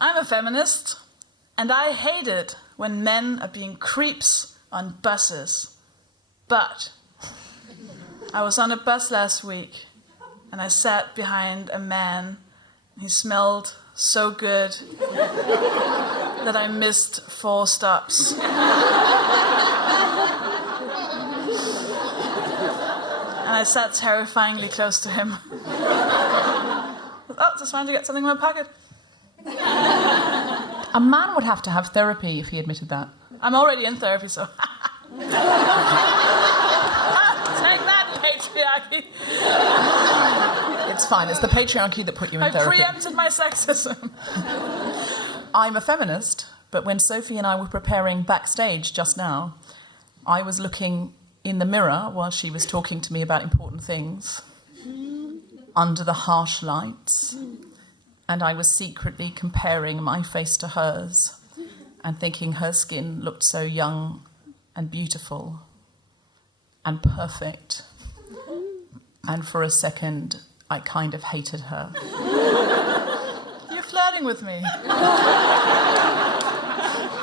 I'm a feminist, and I hate it when men are being creeps on buses. But I was on a bus last week, and I sat behind a man. He smelled so good that I missed 4 stops. And I sat terrifyingly close to him. Oh, just wanted to get something in my pocket. A man would have to have therapy if he admitted that. I'm already in therapy, so... Take that, patriarchy. It's fine, it's the patriarchy that put you in therapy. I preempted my sexism. I'm a feminist, but when Sofie and I were preparing backstage just now, I was looking in the mirror while she was talking to me about important things, under the harsh lights, and I was secretly comparing my face to hers and thinking her skin looked so young and beautiful and perfect. And for a second, I kind of hated her. You're flirting with me.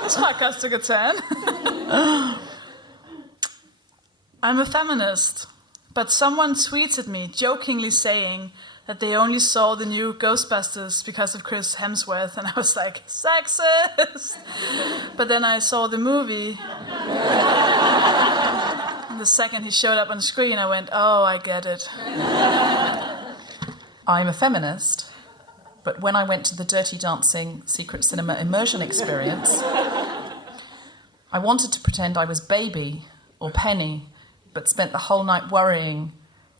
This podcast took a turn. I'm a feminist, but someone tweeted me jokingly saying that they only saw the new Ghostbusters because of Chris Hemsworth, and I was like, sexist! But then I saw the movie, and the second he showed up on screen, I went, oh, I get it. I'm a feminist, but when I went to the Dirty Dancing Secret Cinema immersion experience, I wanted to pretend I was Baby or Penny, but spent the whole night worrying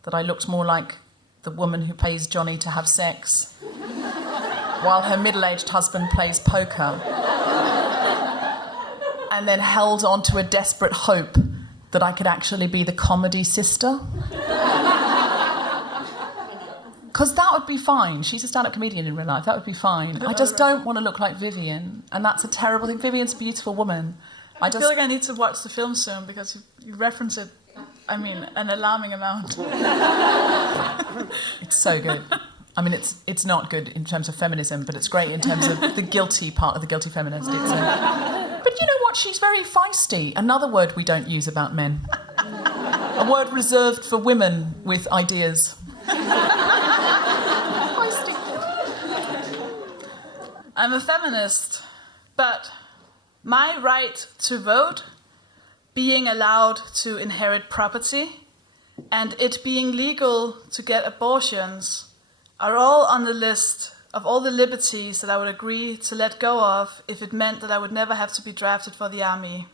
that I looked more like the woman who pays Johnny to have sex, while her middle-aged husband plays poker, and then held on to a desperate hope that I could actually be the comedy sister. Because that would be fine. She's a stand-up comedian in real life. That would be fine. I just don't want to look like Vivian, and that's a terrible thing. Vivian's a beautiful woman. I feel like I need to watch the film soon, because you reference it, I mean, an alarming amount. It's so good. I mean, it's not good in terms of feminism, but it's great in terms of the guilty part of the Guilty Feminist. But you know what? She's very feisty. Another word we don't use about men. A word reserved for women with ideas. Feisty. I'm a feminist, but my right to vote, being allowed to inherit property, and it being legal to get abortions are all on the list of all the liberties that I would agree to let go of if it meant that I would never have to be drafted for the army.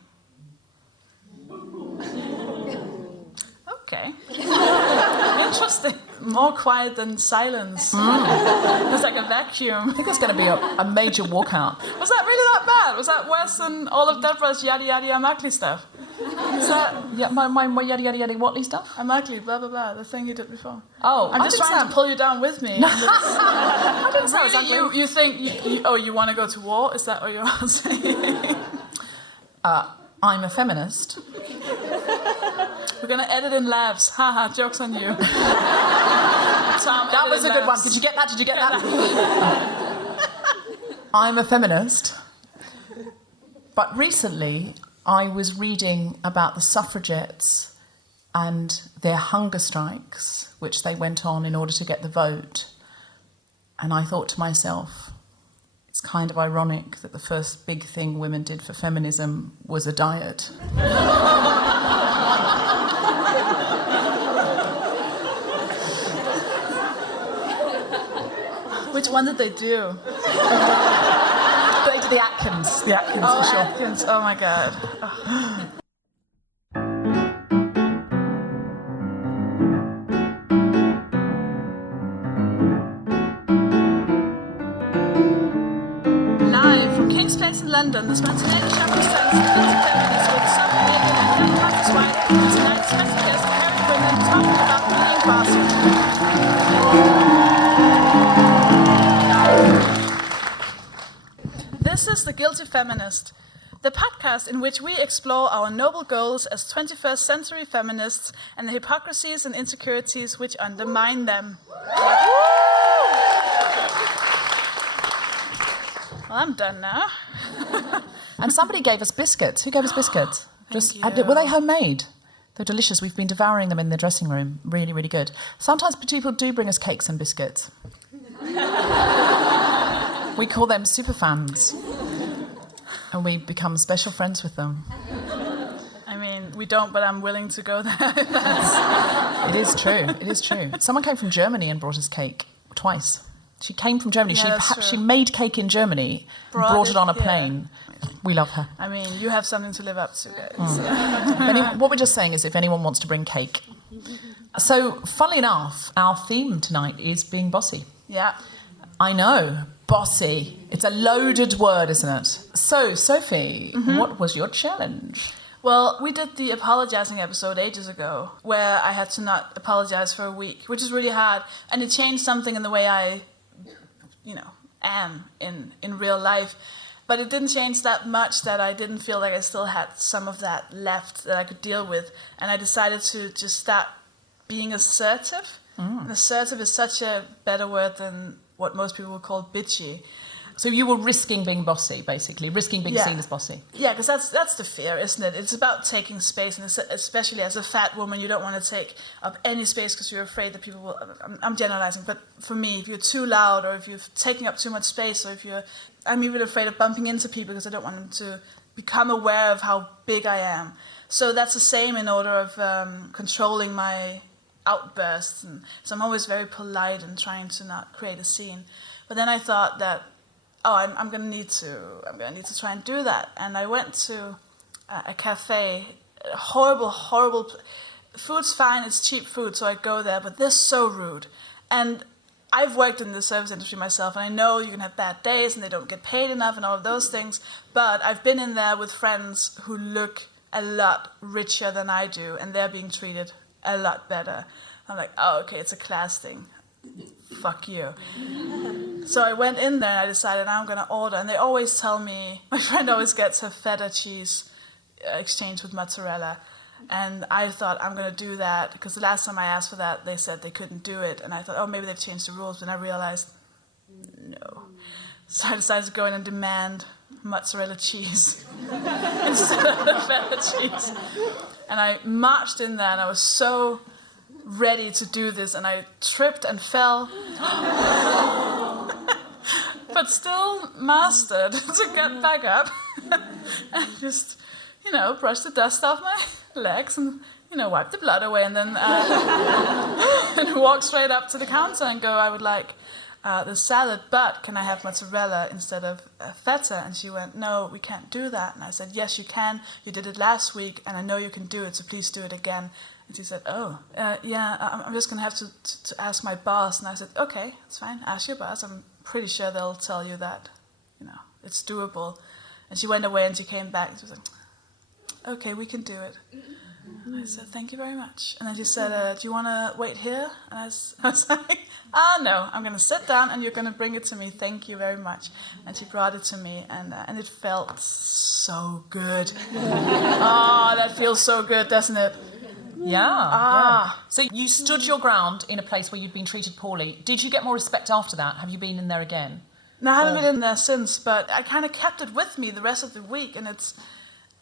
Okay. Interesting. More quiet than silence. There's like a vacuum. I think there's going to be a major walkout. Was that really that bad? Was that worse than all of Deborah's yada yada yamakli stuff? Is that... Yeah, my yada yada yada Watley stuff? Amakli, blah blah blah, the thing you did before. Oh, I'm just trying to pull you down with me. I didn't say really, you think, you want to go to war? Is that what you're all saying? I'm a feminist. We're going to edit in labs. Haha, joke's on you. Tom, that was a good one. Did you get that? I'm a feminist. But recently, I was reading about the suffragettes and their hunger strikes, which they went on in order to get the vote. And I thought to myself, it's kind of ironic that the first big thing women did for feminism was a diet. Which one did they do? They did the Atkins for sure. Atkins. Oh my God. Oh. Live from King's Place in London, the spontaneous show presents the Guilty Feminist with Sofie Hagen and Deborah Frances-White, and tonight's special guest Carrie Quinlan talking about being bossy. This is The Guilty Feminist, the podcast in which we explore our noble goals as 21st century feminists and the hypocrisies and insecurities which undermine them. Well, I'm done now. And somebody gave us biscuits. Who gave us biscuits? Were they homemade? They're delicious. We've been devouring them in the dressing room. Really, really good. Sometimes people do bring us cakes and biscuits. We call them super fans. And we become special friends with them. I mean, we don't, but I'm willing to go there. It is true. It is true. Someone came from Germany and brought us cake twice. She came from Germany. Yeah, She made cake in Germany and brought it on a plane. We love her. I mean, you have something to live up to, guys. What we're just saying is if anyone wants to bring cake. So, funnily enough, our theme tonight is being bossy. Yeah. I know. Bossy. It's a loaded word, isn't it? So, Sophie, what was your challenge? Well, we did the apologizing episode ages ago, where I had to not apologize for a week, which is really hard. And it changed something in the way I, am in real life. But it didn't change that much that I didn't feel like I still had some of that left that I could deal with. And I decided to just start being assertive. And assertive is such a better word than what most people would call bitchy. So you were risking being bossy, basically, risking being seen as bossy. Yeah, because that's the fear, isn't it? It's about taking space, and especially as a fat woman, you don't want to take up any space because you're afraid that people will... I'm generalizing, but for me, if you're too loud, or if you're taking up too much space, or I'm even afraid of bumping into people because I don't want them to become aware of how big I am. So that's the same in order of controlling my outbursts, and so I'm always very polite and trying to not create a scene. But then I thought that, I'm gonna need to try and do that. And I went to a cafe, horrible. Food's fine, it's cheap food, so I go there, but they're so rude. And I've worked in the service industry myself, and I know you can have bad days and they don't get paid enough and all of those things, but I've been in there with friends who look a lot richer than I do, and they're being treated a lot better. I'm like, okay, it's a class thing. Fuck you. So I went in there and I decided I'm going to order. And they always tell me, my friend always gets her feta cheese exchanged with mozzarella. And I thought I'm going to do that because the last time I asked for that, they said they couldn't do it. And I thought, maybe they've changed the rules. But then I realized, no. So I decided to go in and demand mozzarella cheese instead of the feta cheese. And I marched in there and I was so ready to do this, and I tripped and fell, but still mastered to get back up and just, brush the dust off my legs and, wipe the blood away, and then and walk straight up to the counter and go, I would like the salad, but can I have mozzarella instead of feta? And she went, no, we can't do that. And I said, yes, you can. You did it last week, and I know you can do it, so please do it again. And she said, I'm just going to have to ask my boss. And I said, okay, it's fine. Ask your boss. I'm pretty sure they'll tell you that, it's doable. And she went away and she came back and she was like, okay, we can do it. And I said, thank you very much. And then she said, do you want to wait here? And I was like, no, I'm going to sit down and you're going to bring it to me. Thank you very much. And she brought it to me, and it felt so good. That feels so good, doesn't it? Yeah. So you stood your ground in a place where you'd been treated poorly. Did you get more respect after that? Have you been in there again? No, I haven't been in there since, but I kind of kept it with me the rest of the week. And it's,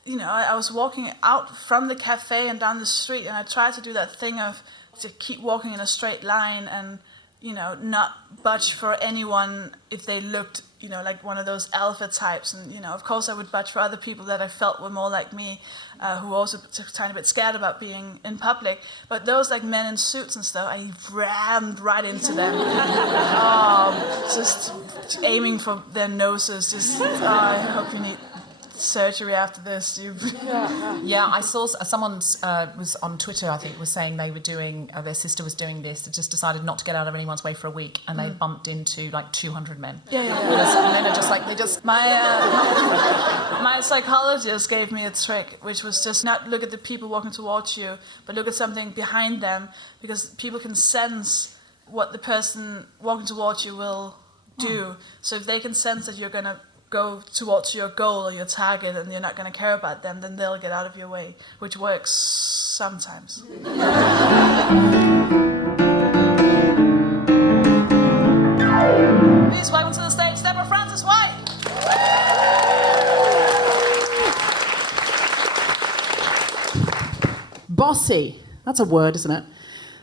I was walking out from the cafe and down the street, and I tried to do that thing of to keep walking in a straight line and, not budge for anyone if they looked, like one of those alpha types. And, of course I would budge for other people that I felt were more like me, who were also a tiny bit scared about being in public. But those like men in suits and stuff, I rammed right into them. Just aiming for their noses. I hope you need surgery after this. Yeah, I saw someone was on Twitter, I think, was saying they were doing, their sister was doing this, and just decided not to get out of anyone's way for a week, and they bumped into like 200 men. Yeah. And then My psychologist gave me a trick, which was just not look at the people walking towards you, but look at something behind them, because people can sense what the person walking towards you will do. So if they can sense that you're going to go towards your goal or your target and you're not going to care about them, then they'll get out of your way, which works sometimes. Please welcome to the stage Deborah Frances-White. bossy. That's a word, isn't it?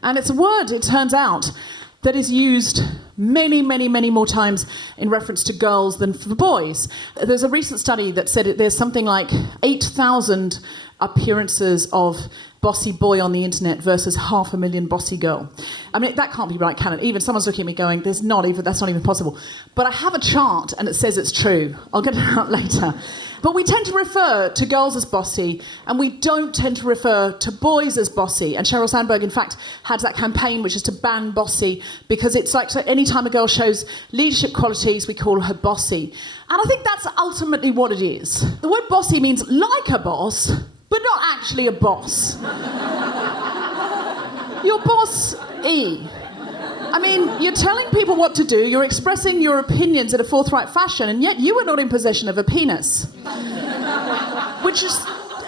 And it's a word, it turns out, that is used many, many, many more times in reference to girls than for boys. There's a recent study that said there's something like 8,000 appearances of bossy boy on the internet versus 500,000 bossy girl. I mean, that can't be right, can it? Even someone's looking at me going, that's not even possible. But I have a chart and it says it's true. I'll get it out later. But we tend to refer to girls as bossy, and we don't tend to refer to boys as bossy. And Sheryl Sandberg, in fact, had that campaign, which is to ban bossy, because it's like so any time a girl shows leadership qualities, we call her bossy. And I think that's ultimately what it is. The word bossy means like a boss, but not actually a boss. You're boss-y. I mean, you're telling people what to do, you're expressing your opinions in a forthright fashion, and yet you are not in possession of a penis. Which is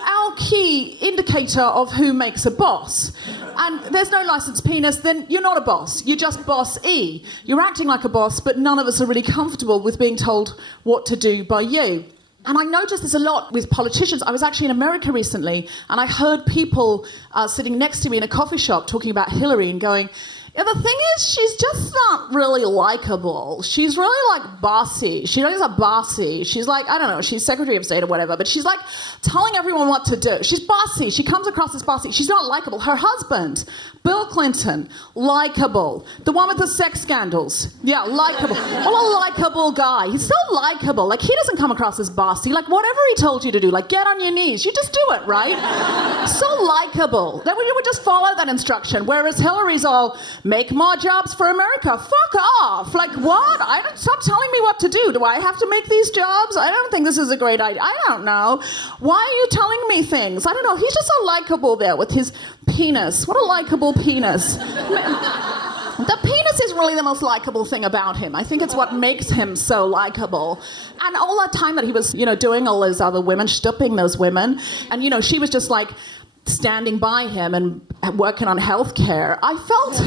our key indicator of who makes a boss. And there's no licensed penis, then you're not a boss. You're just boss-y. You're acting like a boss, but none of us are really comfortable with being told what to do by you. And I noticed this a lot with politicians. I was actually in America recently, and I heard people sitting next to me in a coffee shop talking about Hillary and going, yeah, the thing is, she's just not really likable. She's really like bossy. She's a bossy. She's like, I don't know, she's Secretary of State or whatever, but she's like telling everyone what to do. She's bossy. She comes across as bossy. She's not likable. Her husband, Bill Clinton, likable. The one with the sex scandals, yeah, likable. Well, a likable guy. He's so likable. Like, he doesn't come across as bossy. Like, whatever he told you to do, like, get on your knees. You just do it, right? So likable. Then you would just follow that instruction, whereas Hillary's all, make more jobs for America. Fuck off. Like, what? Stop telling me what to do. Do I have to make these jobs? I don't think this is a great idea. I don't know. Why are you telling me things? I don't know. He's just so likable there with his penis. What a likable penis. The penis is really the most likable thing about him. I think it's what makes him so likable. And all that time that he was, doing all those other women, stooping those women, and, she was just like, standing by him and working on healthcare, I felt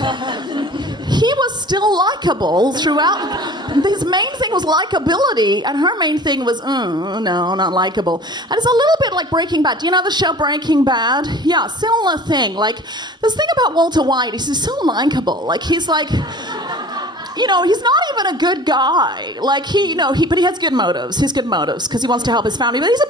he was still likable throughout. His main thing was likability, and her main thing was, no, not likable. And it's a little bit like Breaking Bad. Do you know the show Breaking Bad? Yeah, similar thing. Like, this thing about Walter White is he's so likable. Like, he's like, he's not even a good guy. Like, but he has good motives. He's good motives because he wants to help his family. But he's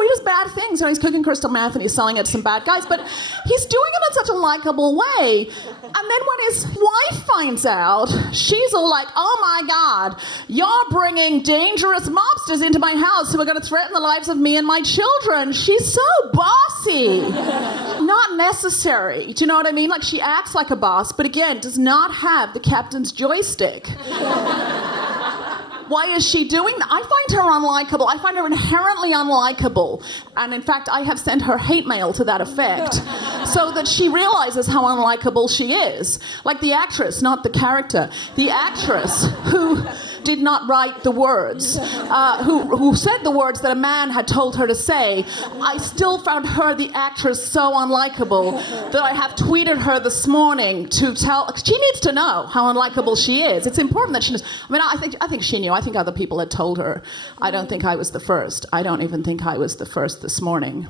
he does bad things. He's cooking crystal meth and he's selling it to some bad guys. But he's doing it in such a likable way. And then when his wife finds out, she's all like, oh my God, you're bringing dangerous mobsters into my house who are going to threaten the lives of me and my children. She's so bossy. Not necessary. Do you know what I mean? Like, she acts like a boss, but again, does not have the captain's joystick. Why is she doing that? I find her unlikable. I find her inherently unlikable. And in fact, I have sent her hate mail to that effect so that she realizes how unlikable she is. Like the actress, not the character. The actress who did not write the words, who said the words that a man had told her to say. I still found her, the actress, so unlikable that I have tweeted her this morning to tell. She needs to know how unlikable she is. It's important that she knows. I mean, I think she knew. I think other people had told her. I don't think I was the first. I don't even think I was the first this morning.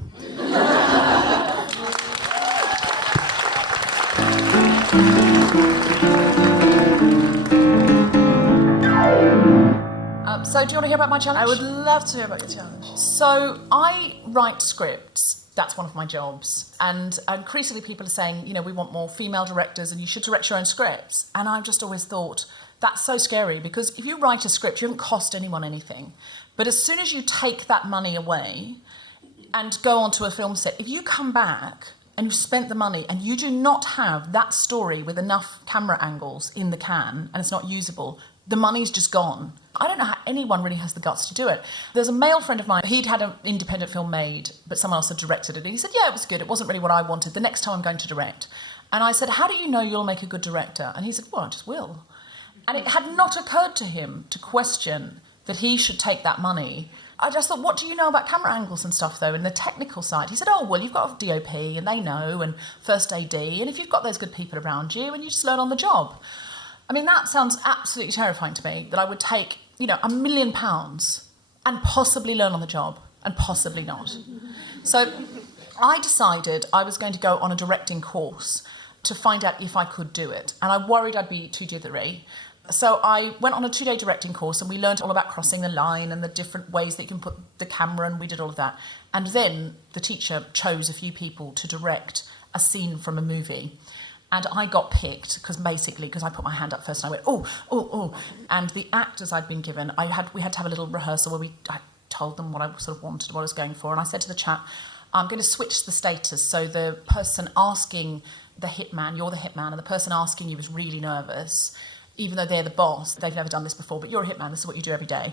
So do you want to hear about my challenge? I would love to hear about your challenge. So I write scripts. That's one of my jobs. And increasingly people are saying, we want more female directors and you should direct your own scripts. And I've just always thought, that's so scary, because if you write a script, you haven't cost anyone anything. But as soon as you take that money away and go onto a film set, if you come back and you've spent the money and you do not have that story with enough camera angles in the can and it's not usable, the money's just gone. I don't know how anyone really has the guts to do it. There's a male friend of mine, he'd had an independent film made, but someone else had directed it. And he said, yeah, it was good. It wasn't really what I wanted. The next time I'm going to direct. And I said, how do you know you'll make a good director? And he said, well, I just will. And it had not occurred to him to question that he should take that money. I just thought, what do you know about camera angles and stuff, though, in the technical side? He said, oh, well, you've got a DOP, and they know, and first AD, and if you've got those good people around you, and you just learn on the job. I mean, that sounds absolutely terrifying to me, that I would take, £1 million and possibly learn on the job, and possibly not. So I decided I was going to go on a directing course to find out if I could do it. And I worried I'd be too dithery. So I went on a 2-day directing course and we learned all about crossing the line and the different ways that you can put the camera, and we did all of that. And then the teacher chose a few people to direct a scene from a movie. And I got picked because I put my hand up first and I went, oh. And the actors I'd been given, we had to have a little rehearsal where I told them what I sort of wanted, what I was going for. And I said to the chap, I'm going to switch the status. So the person asking the hitman, you're the hitman, and the person asking you is really nervous, even though they're the boss. They've never done this before, but you're a hitman. This is what you do every day.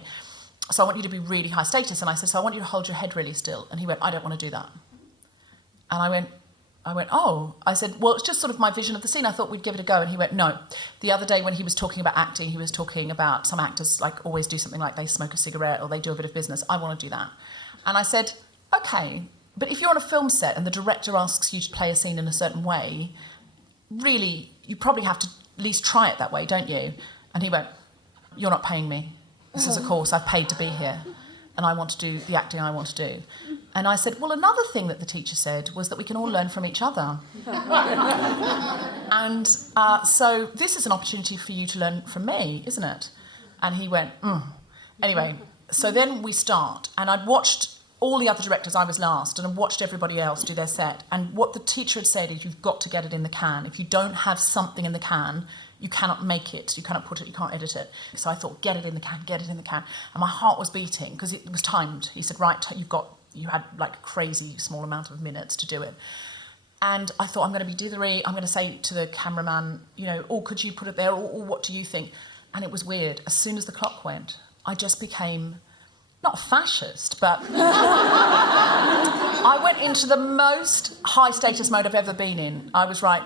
So I want you to be really high status. And I said, so I want you to hold your head really still. And he went, I don't want to do that. And I went, oh. I said, well, it's just sort of my vision of the scene. I thought we'd give it a go. And he went, no. The other day when he was talking about acting, he was talking about some actors like always do something like they smoke a cigarette or they do a bit of business. I want to do that. And I said, okay, but if you're on a film set and the director asks you to play a scene in a certain way, really, you probably have to at least try it that way, don't you? And he went, you're not paying me. This is a course. I've paid to be here. And I want to do the acting I want to do. And I said, well, another thing that the teacher said was that we can all learn from each other. And so this is an opportunity for you to learn from me, isn't it? And he went, Anyway, so then we start. And I'd watched all the other directors, I was last, and I watched everybody else do their set. And what the teacher had said is you've got to get it in the can. If you don't have something in the can, you cannot make it, you cannot put it, you can't edit it. So I thought, get it in the can. And my heart was beating because it was timed. He said, right, you had like a crazy small amount of minutes to do it. And I thought, I'm going to be dithery. I'm going to say to the cameraman, oh, could you put it there? Or what do you think? And it was weird. As soon as the clock went, I just became, not fascist, but I went into the most high status mode I've ever been in. I was right,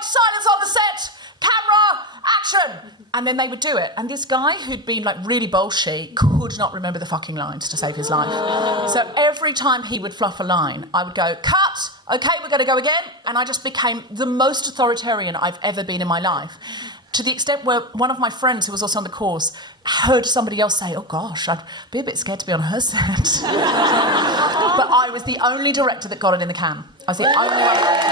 silence on the set, camera, action. And then they would do it. And this guy who'd been like really bolshy could not remember the fucking lines to save his life. So every time he would fluff a line, I would go, cut, okay, we're going to go again. And I just became the most authoritarian I've ever been in my life. To the extent where one of my friends who was also on the course heard somebody else say, oh gosh, I'd be a bit scared to be on her set. But I was the only director that got it in the can. I was the only one that got it in the can.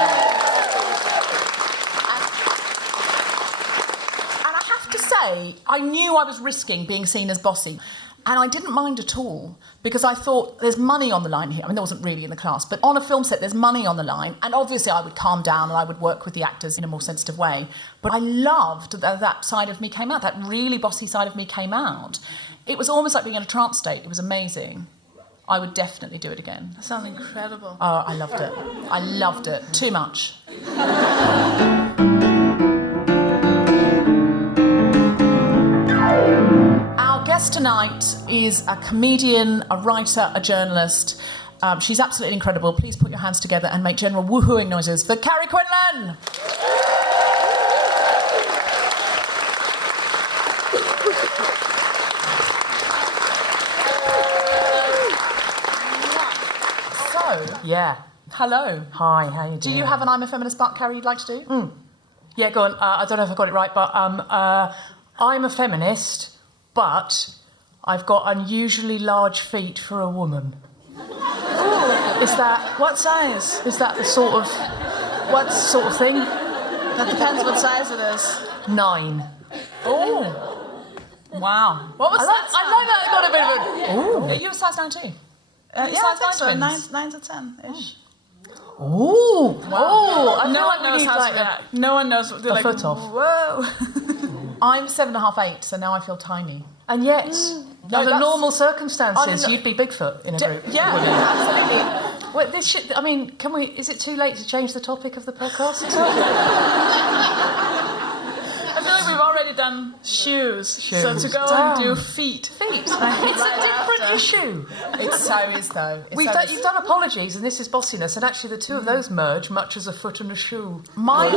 And I have to say, I knew I was risking being seen as bossy. And I didn't mind at all, because I thought there's money on the line here. I mean, there wasn't really in the class, but on a film set, there's money on the line. And obviously I would calm down and I would work with the actors in a more sensitive way. But I loved that side of me came out, that really bossy side of me came out. It was almost like being in a trance state. It was amazing. I would definitely do it again. That sounds incredible. Oh, I loved it. I loved it. Too much. Our guest tonight is a comedian, a writer, a journalist. She's absolutely incredible. Please put your hands together and make general woohooing noises for Carrie Quinlan. So, yeah. Hello. Hi, how you doing? Do you have an I'm a Feminist part, Carrie, you'd like to do? Yeah, go on. I don't know if I got it right, but I'm a feminist, but I've got unusually large feet for a woman. Is that, what size? Is that the sort of, what sort of thing? That depends what size it is. 9. Oh. Wow. What was I that? like that. I got a bit of a. Ooh. Are you a size 9 too? Yeah, I size think so. 9 9 twins? 9 to 10-ish. Ooh. Wow. Oh. I No feel one like we knows need how like to. No one knows. They're a like, foot off. Whoa. I'm 7.5, 8, so now I feel tiny. And yet, No, under that's- normal circumstances, Oh, no. you'd be Bigfoot in a group. Yeah, absolutely. Well, this shit. I mean, can we? Is it too late to change the topic of the podcast? I feel like we've already done shoes. So to go Damn. and do feet. Feet. It's It's a different issue. It so is, though. It so is. You've done apologies, and this is bossiness, and actually the two of those merge much as a foot and a shoe. My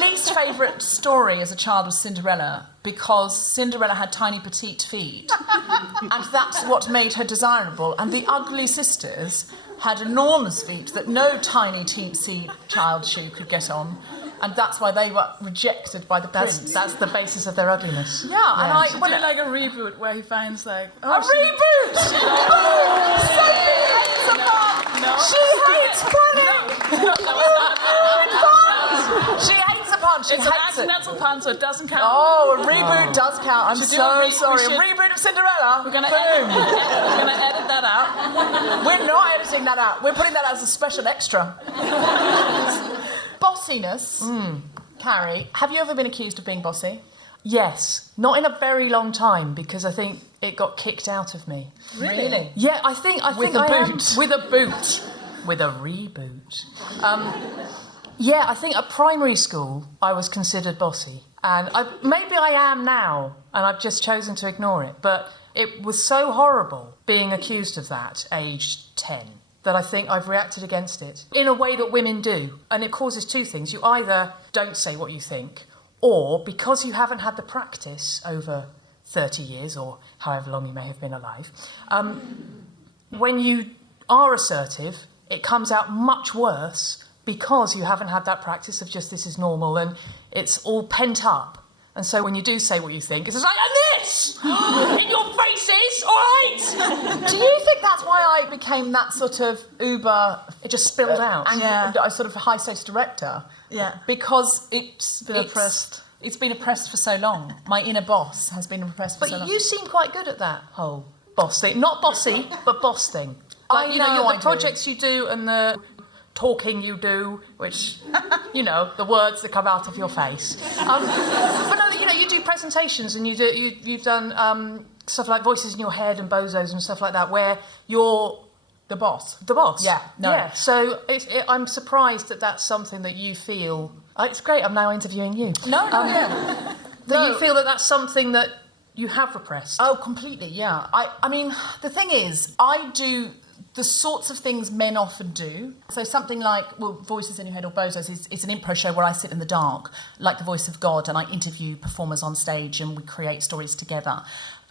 least favourite story as a child was Cinderella, because Cinderella had tiny petite feet, and that's what made her desirable. And the ugly sisters had enormous feet that no tiny teensy child shoe could get on, and that's why they were rejected by the prince. That's the basis of their ugliness. Yeah, and I Should when do like a reboot where he finds like a reboot. Sophie hates a man. She hates punning. She hates a pun. She It's an hates it. accidental pun, so it doesn't count. Oh, a reboot does count. I'm Should do so a sorry. should- A reboot of Cinderella. We're gonna Boom. edit that out. We're not editing that out. We're putting that as a special extra. Bossiness. Carrie, have you ever been accused of being bossy? Yes, not in a very long time because I think it got kicked out of me. Really? Yeah, I think With a I am- boot. with a boot, with a reboot. Yeah, I think at primary school I was considered bossy, and maybe I am now, and I've just chosen to ignore it. But it was so horrible being accused of that, aged 10, that I think I've reacted against it in a way that women do, and it causes two things: you either don't say what you think, or because you haven't had the practice over 30 years or however long you may have been alive, when you are assertive, it comes out much worse because you haven't had that practice of just this is normal and it's all pent up. And so when you do say what you think, it's just like, and this! In your faces, all right! Do you think that's why I became that sort of uber... It just spilled out. And Yeah. a sort of high stakes director? Yeah. Because it's Been oppressed. It's been oppressed for so long. My inner boss has been oppressed for But so long. you seem quite good at that whole boss thing. Not bossy, but boss thing. Like, I know I the do. projects you do and the talking you do, which, the words that come out of your face. But no, you do presentations and you've done stuff like Voices in Your Head and Bozos and stuff like that, where you're The boss. the boss. Yeah, no. Yeah, so I'm surprised that that's something that you feel... it's great, I'm now interviewing you. No. That No. you feel that that's something that you have repressed. Oh, completely, yeah. I mean, the thing is, I do the sorts of things men often do. So something like, Voices in Your Head or Bozos it's an improv show where I sit in the dark, like the voice of God, and I interview performers on stage and we create stories together.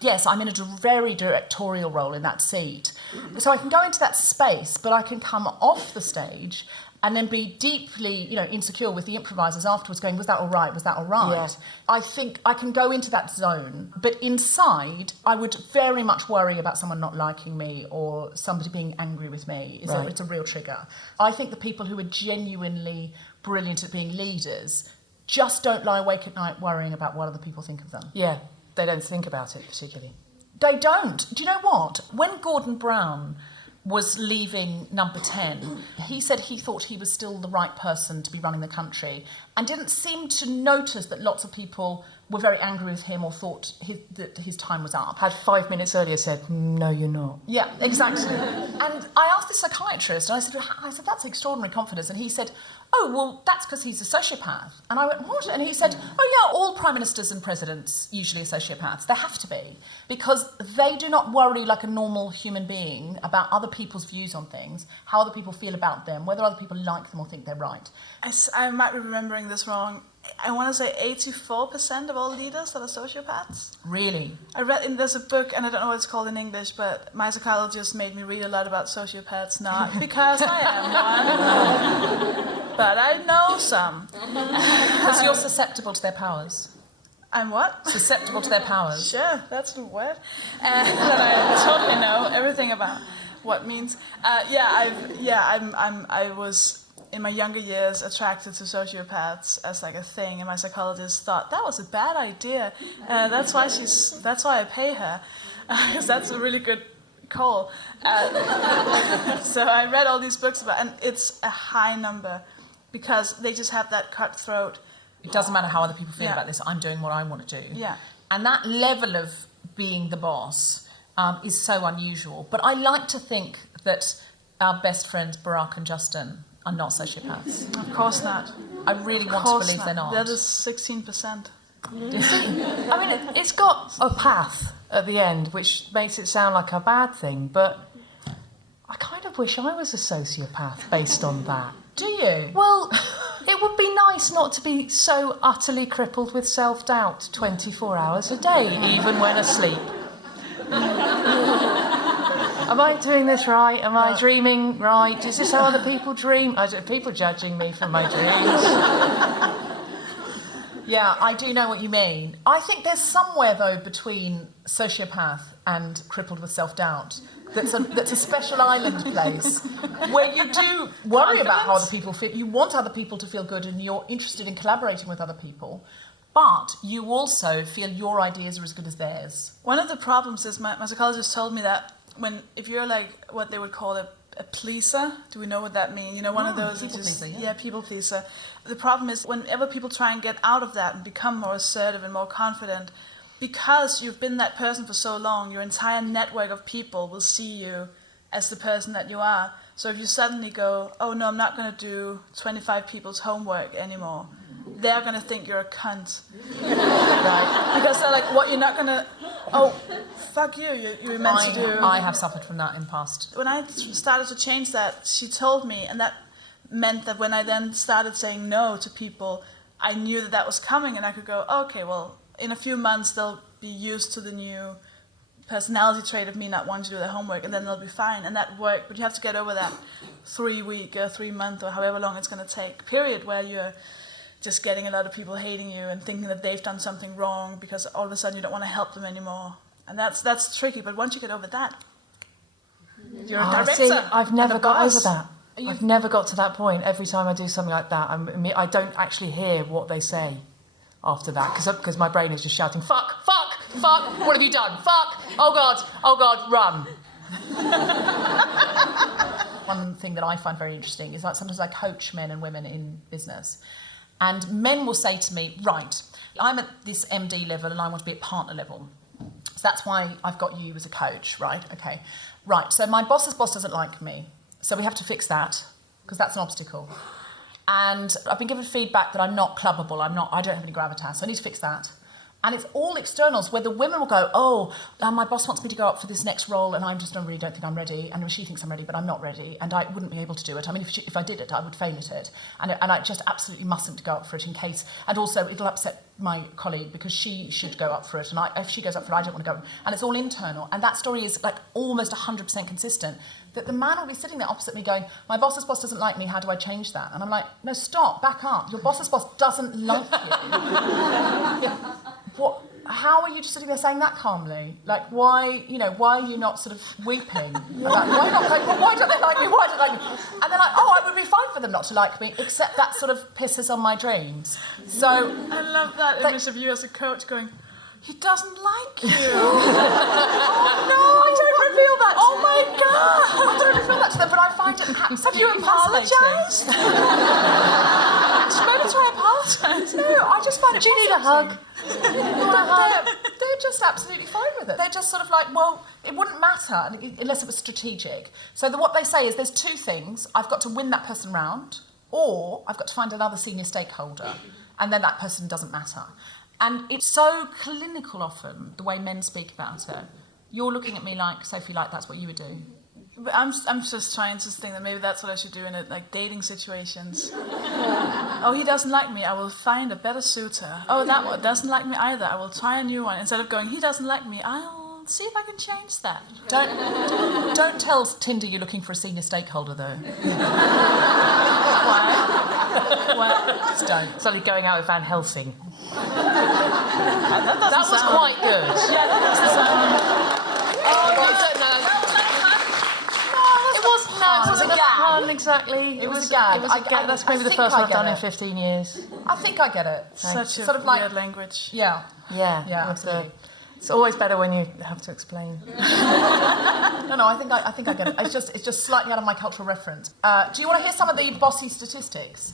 Yes, I'm in a very directorial role in that seat. So I can go into that space, but I can come off the stage and then be deeply, insecure with the improvisers afterwards going, was that all right? Was that all right? Yeah. I think I can go into that zone, but inside I would very much worry about someone not liking me or somebody being angry with me. It's a real trigger. I think the people who are genuinely brilliant at being leaders just don't lie awake at night worrying about what other people think of them. Yeah, they don't think about it particularly. They don't. Do you know what? When Gordon Brown was leaving Number 10, he said he thought he was still the right person to be running the country and didn't seem to notice that lots of people were very angry with him or thought that his time was up. Had 5 minutes earlier said, no, you're not. Yeah, exactly. And I asked the psychiatrist, and I said, that's extraordinary confidence. And he said, oh, well, that's because he's a sociopath. And I went, what? And he said, oh, yeah, all prime ministers and presidents usually are sociopaths. They have to be, because they do not worry like a normal human being about other people's views on things, how other people feel about them, whether other people like them or think they're right. I might be remembering this wrong. I want to say 84% of all leaders that are sociopaths. Really? I read, there's a book, and I don't know what it's called in English, but my psychologist made me read a lot about sociopaths, not because I am one, but I know some. Because you're susceptible to their powers. I'm what? Susceptible to their powers. Sure, that's the word. That I totally know everything about what means. I was in my younger years attracted to sociopaths as like a thing, and my psychologist thought that was a bad idea. That's why I pay her, because that's a really good call. So I read all these books about, and it's a high number because they just have that cutthroat. It doesn't matter how other people feel Yeah. about this. I'm doing what I want to do. Yeah. And that level of being the boss is so unusual. But I like to think that our best friends, Barack and Justin, are not sociopaths. Of course not. I really want to believe they're not. That is 16%. I mean, it's got a path at the end, which makes it sound like a bad thing, but I kind of wish I was a sociopath based on that. Do you? Well, it would be nice not to be so utterly crippled with self-doubt 24 hours a day, even when asleep. Am I doing this right? Am I dreaming right? Is this how other people dream? People judging me for my dreams. Yeah, I do know what you mean. I think there's somewhere, though, between sociopath and crippled with self-doubt. That's a special island place where you do worry about how other people feel. You want other people to feel good and you're interested in collaborating with other people, but you also feel your ideas are as good as theirs. One of the problems is my psychologist told me that if you're like what they would call a pleaser, do we know what that means? You know, one of those people pleaser, yeah, people pleaser. The problem is whenever people try and get out of that and become more assertive and more confident, because you've been that person for so long, your entire network of people will see you as the person that you are. So if you suddenly go, oh no, I'm not going to do 25 people's homework anymore, they're going to think you're a cunt. Right? Because they're like, what, you're not going to, oh, fuck you, you were meant to do. I have suffered from that in the past. When I started to change that, she told me, and that meant that when I then started saying no to people, I knew that was coming, and I could go, okay, well, in a few months they'll be used to the new personality trait of me not wanting to do their homework, and then they'll be fine. And that worked, but you have to get over that 3-week or 3-month or however long it's going to take period where you're just getting a lot of people hating you and thinking that they've done something wrong because all of a sudden you don't want to help them anymore. And that's tricky, but once you get over that, you're a director. See, I've never got boss. over that. I've never got to that point. Every time I do something like that, I don't actually hear what they say after that, because my brain is just shouting, fuck, fuck, fuck, what have you done? Fuck, oh God, run. One thing that I find very interesting is like sometimes I coach men and women in business, and men will say to me, right, I'm at this MD level and I want to be at partner level. So that's why I've got you as a coach, right? Okay. Right, so my boss's boss doesn't like me, so we have to fix that, because that's an obstacle. And I've been given feedback that I'm not clubbable, I don't have any gravitas, so I need to fix that. And it's all externals, where the women will go, my boss wants me to go up for this next role, and I really don't think I'm ready, and she thinks I'm ready, but I'm not ready, and I wouldn't be able to do it. I mean, if I did it, I would fail at it. And I just absolutely mustn't go up for it in case, and also it'll upset my colleague because she should go up for it, and if she goes up for it, I don't want to go. And it's all internal, and that story is like almost 100% consistent, that the man will be sitting there opposite me going, my boss's boss doesn't like me, how do I change that? And I'm like, no, stop, back up. Your boss's boss doesn't like you. What? How are you just sitting there saying that calmly? Like, why are you not sort of weeping? Like, why not going, well, why don't they like me? Why don't they like me? And they're like, I would be fine for them not to like me, except that sort of pisses on my dreams. So I love that image of you as a coach going, he doesn't like you. Oh no, I don't reveal that. Oh my God. I don't reveal that to them, but I find it Have you apologised? Maybe try apologise. No, I just find it. Do you need a hug? They're just absolutely fine with it. They're just sort of like, well, it wouldn't matter unless it was strategic. So what they say is there's two things. I've got to win that person round, or I've got to find another senior stakeholder, and then that person doesn't matter. And it's so clinical often, the way men speak about it. You're looking at me like, Sophie, like that's what you would do. But I'm just trying to think that maybe that's what I should do in like dating situations. Oh, he doesn't like me, I will find a better suitor. Oh, that one doesn't like me either, I will try a new one. Instead of going, he doesn't like me, I'll see if I can change that. Don't tell Tinder you're looking for a senior stakeholder, though. Why? Just don't. Suddenly going out with Van Helsing. That was quite good. Yeah, that doesn't sound... It was a gag. Exactly. It was a gag. That's maybe the first one I've done in 15 years. I think I get it. Such a sort of like weird language. Yeah, Yeah, absolutely. It's always better when you have to explain. No, I think I get it. It's just slightly out of my cultural reference. Do you want to hear some of the bossy statistics?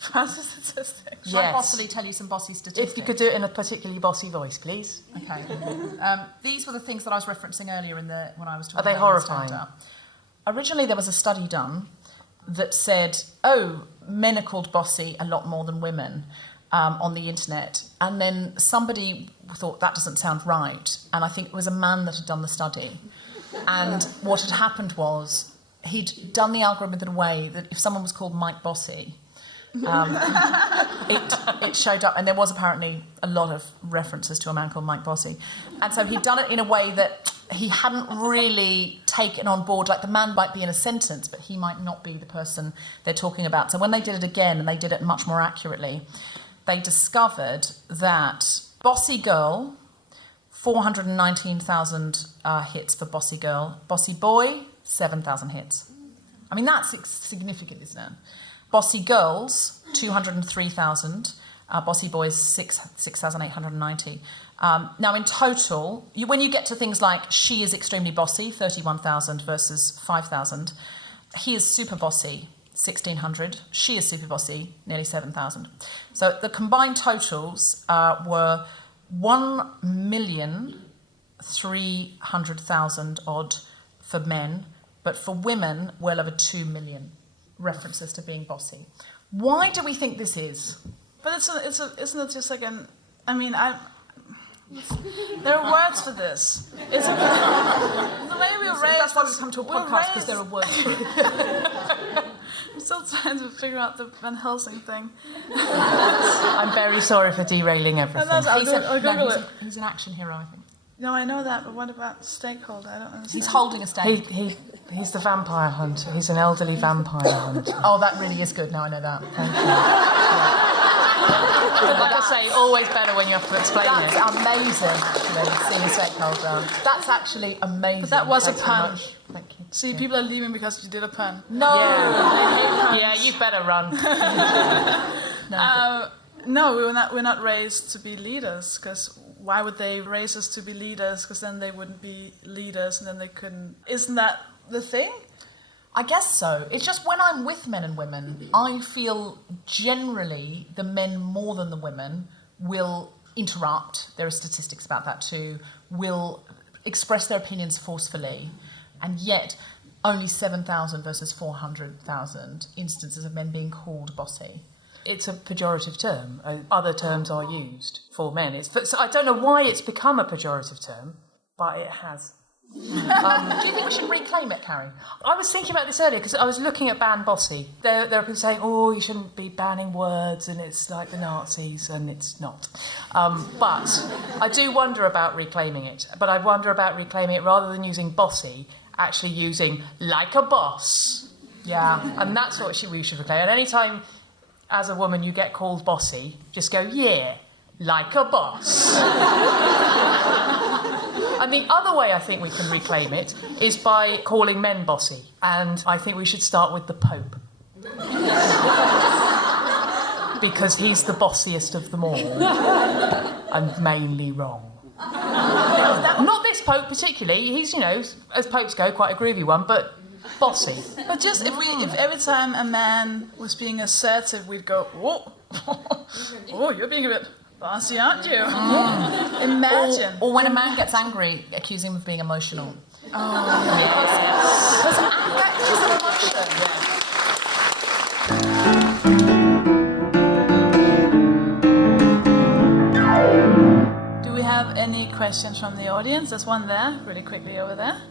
Statistics. Shall I bossily tell you some bossy statistics? If you could do it in a particularly bossy voice, please. Okay. These were the things that I was referencing earlier when I was talking Are they about horrifying? stand-up. Originally, there was a study done that said, men are called bossy a lot more than women on the internet. And then somebody thought, that doesn't sound right. And I think it was a man that had done the study. And what had happened was he'd done the algorithm in a way that if someone was called Mike Bossy, it showed up, and there was apparently a lot of references to a man called Mike Bossy. And so he'd done it in a way that he hadn't really taken on board, like the man might be in a sentence, but he might not be the person they're talking about. So when they did it again, and they did it much more accurately, they discovered that bossy girl 419,000 hits for Bossy Girl. Bossy Boy, 7,000 hits. I mean, that's significant, isn't it? Bossy Girls, 203,000. Bossy Boys, 6,890. Now, in total, when you get to things like She is Extremely Bossy, 31,000 versus 5,000. He is Super Bossy, 1,600. She is Super Bossy, nearly 7,000. So the combined totals were 1,300,000 odd for men, but for women, well over 2 million references to being bossy. Why do we think this is? But isn't it just like there are words for this. It's the way we were raised. That's why we come to a podcast, because there are words for it. I'm still trying to figure out the Van Helsing thing. I'm very sorry for derailing everything. I'll Google it. He's an action hero, I think. No, I know that, but what about stakeholder? I don't understand. He's holding a stake. He's the vampire hunter. He's an elderly vampire hunter. Oh, that really is good. Now I know that. Thank you. Like I say, always better when you have to explain That's it. amazing, actually, seeing a stakeholder. That's actually amazing. But that was Thanks a so pun. much. Thank you. See, people are leaving because you did a pun. No. Yeah, you better run. No, we're not raised to be leaders, because why would they raise us to be leaders? Because then they wouldn't be leaders, and then they couldn't. Isn't that the thing? I guess so. It's just when I'm with men and women, I feel generally the men more than the women will interrupt. There are statistics about that too. Will express their opinions forcefully, and yet only 7,000 versus 400,000 instances of men being called bossy. It's a pejorative term. Other terms are used for men. So I don't know why it's become a pejorative term, but it has. Do you think we should reclaim it, Carrie? I was thinking about this earlier because I was looking at ban bossy. There are people saying, oh, you shouldn't be banning words and it's like the Nazis, and it's not. But I do wonder about reclaiming it. But I wonder about reclaiming it rather than using bossy, actually using like a boss. Yeah. And that's what we should reclaim. And any time as a woman you get called bossy, just go, yeah, like a boss. And the other way I think we can reclaim it is by calling men bossy. And I think we should start with the Pope. Because he's the bossiest of them all. And mainly wrong. Not this Pope particularly. He's, as popes go, quite a groovy one, but bossy. But just if every time a man was being assertive, we'd go, oh, oh, you're being a bit bossy, aren't you? Imagine. Or when a man gets angry, accuse him of being emotional. Oh, Because anger is an emotion. Do we have any questions from the audience? There's one there, really quickly over there.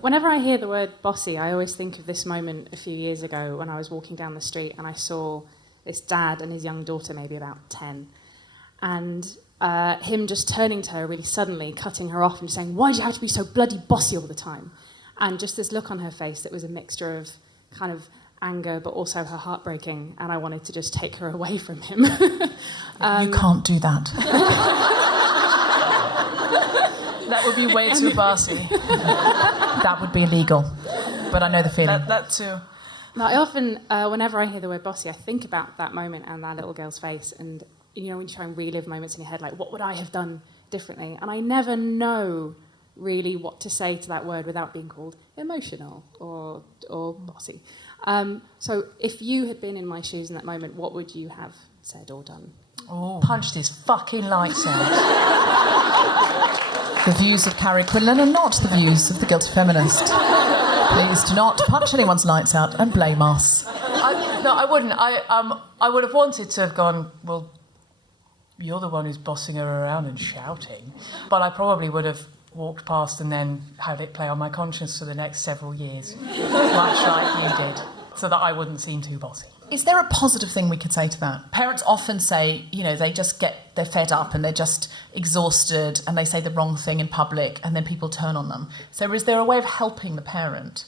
Whenever I hear the word bossy, I always think of this moment a few years ago when I was walking down the street and I saw this dad and his young daughter, maybe about 10, and him just turning to her really suddenly, cutting her off and saying, why do you have to be so bloody bossy all the time? And just this look on her face that was a mixture of kind of anger but also her heart breaking, and I wanted to just take her away from him. You can't do that. That would be way too bossy. That would be illegal. But I know the feeling. That too. Now, I often, whenever I hear the word bossy, I think about that moment and that little girl's face, and when you try and relive moments in your head, like, what would I have done differently? And I never know really what to say to that word without being called emotional or bossy. So if you had been in my shoes in that moment, what would you have said or done? Oh. Punched his fucking lights out. The views of Carrie Quinlan are not the views of the Guilty Feminist. Please do not punch anyone's lights out and blame us. No, I wouldn't. I would have wanted to have gone, well, you're the one who's bossing her around and shouting. But I probably would have walked past and then had it play on my conscience for the next several years, much like you did, so that I wouldn't seem too bossy. Is there a positive thing we could say to that? Parents often say, they're fed up and they're just exhausted and they say the wrong thing in public and then people turn on them. So is there a way of helping the parent?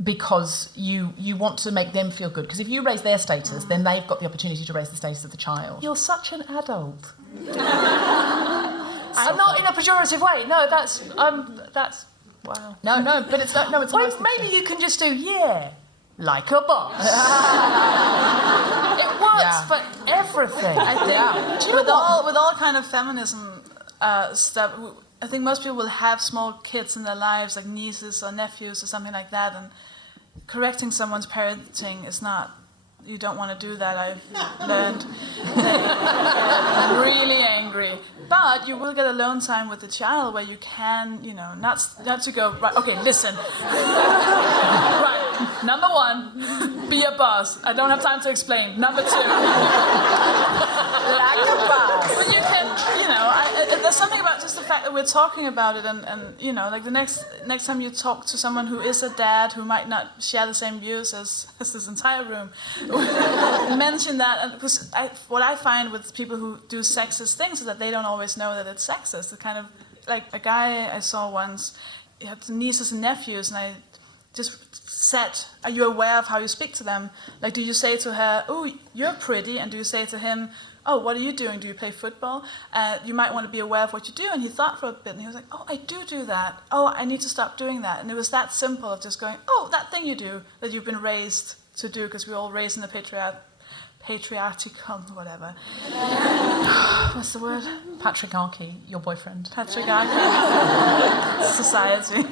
Because you want to make them feel good. Because if you raise their status, then they've got the opportunity to raise the status of the child. You're such an adult. And not in a pejorative way. No, that's wow. No, but it's not. No, it's Well, nice maybe you can just do like a boss. It works for everything. I think Do you know with all kind of feminism stuff, I think most people will have small kids in their lives, like nieces or nephews or something like that, and correcting someone's parenting is not. You don't want to do that. I've learned. I'm really angry, but you will get alone time with the child where you can, not to go right. Okay, listen. Right. Number 1, be a boss. I don't have time to explain. Number 2, like a boss. But you can, there's something about just the fact that we're talking about it, and like the next time you talk to someone who is a dad who might not share the same views as this entire room, mention that, because what I find with people who do sexist things is that they don't always know that it's sexist. It's kind of like a guy I saw once, he had nieces and nephews, and I just said, are you aware of how you speak to them? Like, do you say to her, oh, you're pretty, and do you say to him, oh, what are you doing? Do you play football? You might want to be aware of what you do. And he thought for a bit, and he was like, oh, I do that. Oh, I need to stop doing that. And it was that simple of just going, oh, that thing you do that you've been raised to do, because we're all raised in a patriarchal, whatever. What's the word? Patriarchy, your boyfriend. Patriarchal society.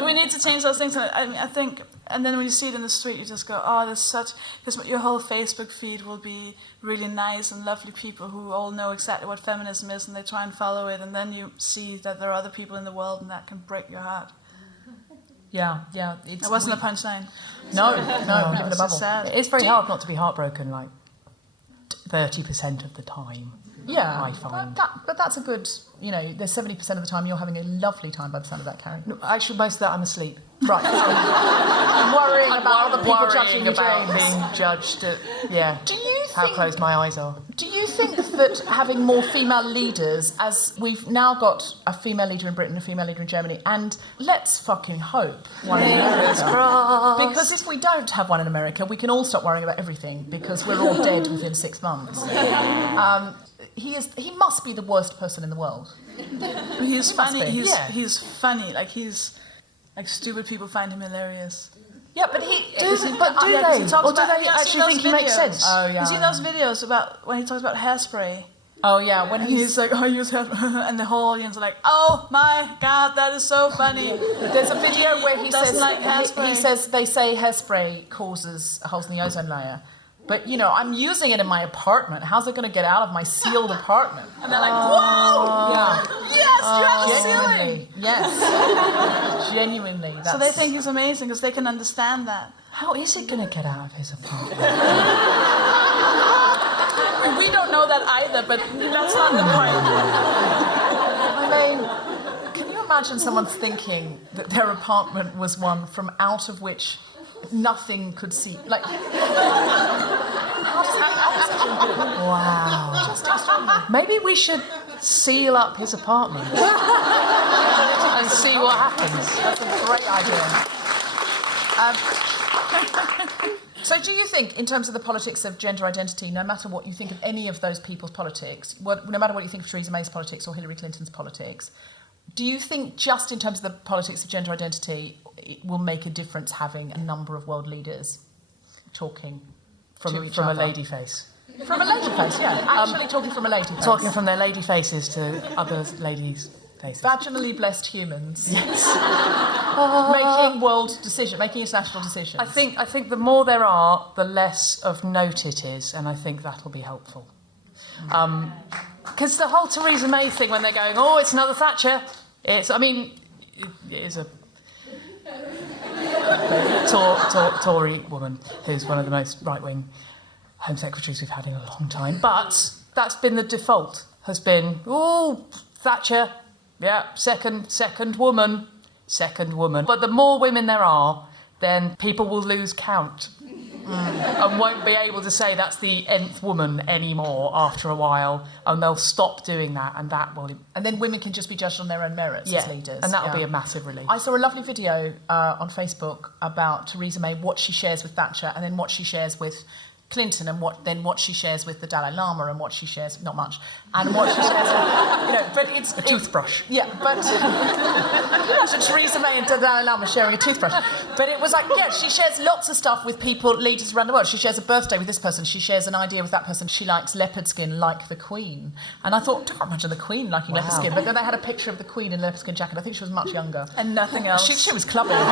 We need to change those things. I think, and then when you see it in the street, you just go, oh, there's such, because your whole Facebook feed will be really nice and lovely people who all know exactly what feminism is, and they try and follow it, and then you see that there are other people in the world, and that can break your heart. Yeah. It wasn't a punchline. No, It's just sad. It's very hard not to be heartbroken, like 30% of the time. Yeah, I find. but that's a good, there's 70% of the time you're having a lovely time by the sound of that, Carrie. No, actually, most of that I'm asleep. Right. I'm worrying about other people judging your about dreams. being judged at, Do you how think, closed my eyes are. Do you think that having more female leaders, as we've now got a female leader in Britain, a female leader in Germany, and let's fucking hope one in America. Because if we don't have one in America, we can all stop worrying about everything because we're all dead within 6 months. He must be the worst person in the world. He's funny. be. He's funny. Like stupid people find him hilarious. Yeah, but do they actually think he makes sense? Oh, yeah. You see those videos about when he talks about hairspray? Oh, yeah, when He's like, oh, I use hairspray, and the whole audience are like, oh my god, that is so funny. There's a video where he Doesn't says like hairspray. he says they say hairspray causes holes in the ozone layer. But, I'm using it in my apartment. How's it going to get out of my sealed apartment? And they're like, whoa! Yeah. Yes, you have a ceiling! Genuinely. Yes. Genuinely. So they think he's amazing because they can understand that. How is it going to get out of his apartment? We don't know that either, but that's not the point. Can you imagine someone thinking that their apartment was one from out of which nothing could see? Like, Wow. Maybe we should seal up his apartment and see what happens. That's a great idea. So do you think, in terms of the politics of gender identity, no matter what you think of any of those people's politics, no matter what you think of Theresa May's politics or Hillary Clinton's politics, do you think just in terms of the politics of gender identity, it will make a difference having a number of world leaders talking from a lady face? From a lady face, yeah. Actually talking from a lady face. Talking from their lady faces to other ladies' faces. Vaginally blessed humans. Yes. Making international decisions. I think the more there are, the less of note it is, and I think that'll be helpful. Because the whole Theresa May thing, when they're going, oh, it's another Thatcher, it is a Tory woman who's one of the most right-wing Home Secretaries we've had in a long time. But that's been the default, has been, oh, Thatcher, yeah, second woman. But the more women there are, then people will lose count. And won't be able to say that's the nth woman anymore after a while, and they'll stop doing that, and that will... And then women can just be judged on their own merits as leaders. And that'll be a massive relief. I saw a lovely video on Facebook about Theresa May, what she shares with Thatcher, and then what she shares with Clinton and what she shares with the Dalai Lama and what she shares, not much, and what she shares with, but it's... A toothbrush. Yeah, but... Imagine Theresa May and the Dalai Lama sharing a toothbrush. But it was like, yeah, she shares lots of stuff with people, leaders around the world. She shares a birthday with this person. She shares an idea with that person. She likes leopard skin like the Queen. And I thought, I can't imagine the Queen liking leopard skin. But then they had a picture of the Queen in a leopard skin jacket. I think she was much younger. And nothing else. She was clubbing. The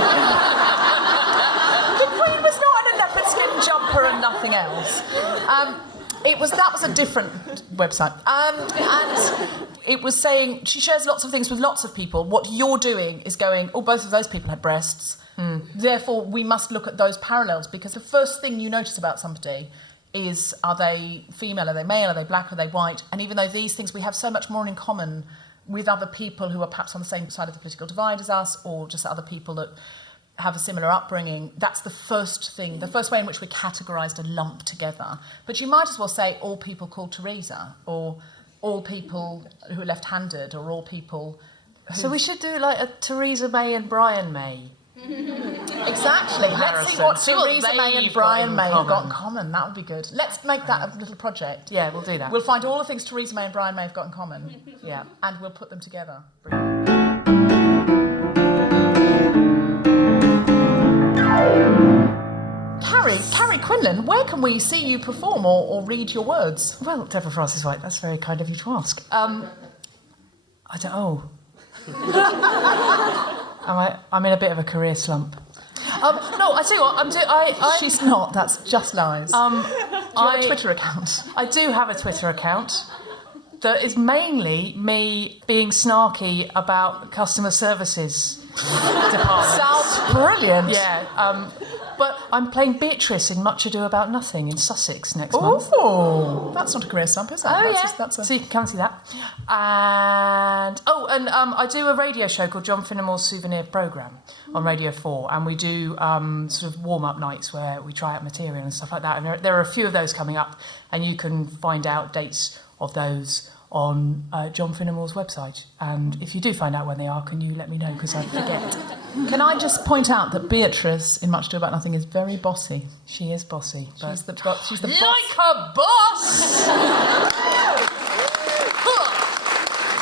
Queen was not in a leopard skin jumper and nothing else. That was a different website. And it was saying she shares lots of things with lots of people. What you're doing is going, oh, both of those people had breasts. Therefore, we must look at those parallels, because the first thing you notice about somebody is, are they female, are they male, are they black, are they white? And even though these things, we have so much more in common with other people who are perhaps on the same side of the political divide as us, or just other people that have a similar upbringing, that's the first thing, the first way in which we're categorised and lumped together. But you might as well say all people called Teresa, or all people who are left-handed, or all people who... So we should do like a Theresa May and Brian May. Exactly. Let's see what Theresa May and Brian May have got in common. That would be good. Let's make that a little project. Yeah, we'll do that. We'll find all the things Theresa May and Brian May have got in common. Yeah. And we'll put them together. Carrie Quinlan, where can we see you perform or read your words? Well, Deborah Frances-White, that's very kind of you to ask. I don't know. I'm in a bit of a career slump. No, I tell you what, She's not, that's just lies. Do you have a Twitter account? I do have a Twitter account that is mainly me being snarky about customer services department. Sounds brilliant. Yeah, but I'm playing Beatrice in Much Ado About Nothing in Sussex next month. Oh, that's not a career slump, is it? Oh, That's So you can come and see that. And I do a radio show called John Finnemore's Souvenir Programme on Radio 4, and we do sort of warm-up nights where we try out material and stuff like that. And there are a few of those coming up, and you can find out dates of those on John Finnemore's website. And if you do find out when they are, can you let me know, because I forget. Can I just point out that Beatrice in Much Ado About Nothing is very bossy. She is bossy. But She's the boss. like a boss!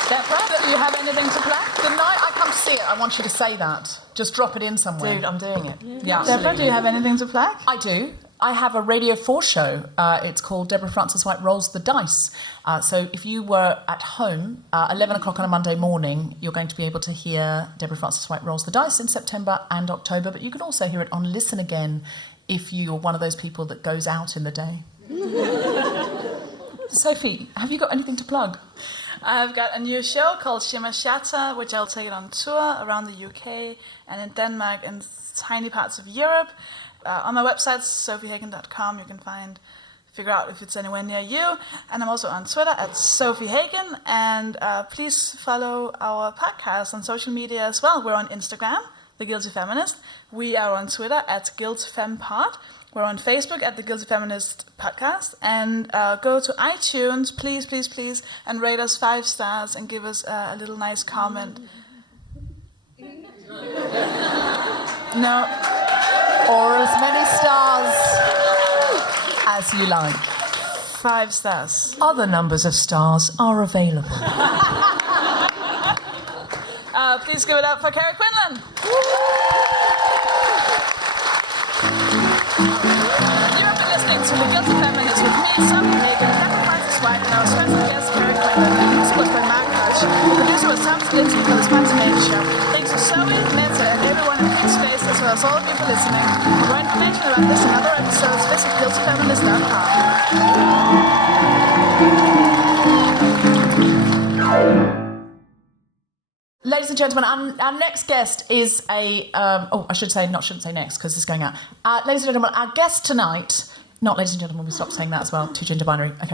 Deborah, do you have anything to plug? The night I come to see it, I want you to say that. Just drop it in somewhere. Dude, I'm doing it. Yeah, Deborah, do you have anything to plug? I do. I have a Radio 4 show. It's called Deborah Frances-White Rolls the Dice. So if you were at home, 11 o'clock on a Monday morning, you're going to be able to hear Deborah Frances-White Rolls the Dice in September and October, but you can also hear it on Listen Again if you're one of those people that goes out in the day. Sophie, have you got anything to plug? I've got a new show called Shimmer Shatter, which I'll take it on tour around the UK and in Denmark and tiny parts of Europe. On my website, sofiehagen.com, you can figure out if it's anywhere near you. And I'm also on Twitter at Sofie Hagen. And please follow our podcast on social media as well. We're on Instagram, The Guilty Feminist. We are on Twitter at GuiltFemPod. We're on Facebook at The Guilty Feminist Podcast. And go to iTunes, please, please, please, and rate us 5 stars and give us a little nice comment. No. Or as many stars as you like. 5 stars. Other numbers of stars are available. Please give it up for Carrie Quinlan. You have been listening to The Guilty Feminist with me, Sofie Hagen, Deborah Frances-White, and our special guest, Carrie Quinlan. The music was by Mark Hodge. The producer was Tom Stinsky for the Spontaneity Show. Thanks to Zoe, Netta, and everyone in Kids Space, as well as all of you for listening. For more information about this and other episodes, visit guiltyfeminist.com. Ladies and gentlemen, our next guest is shouldn't say next because it's going out. Ladies and gentlemen, our guest tonight, not ladies and gentlemen, we stopped saying that as well, too gender binary. Okay.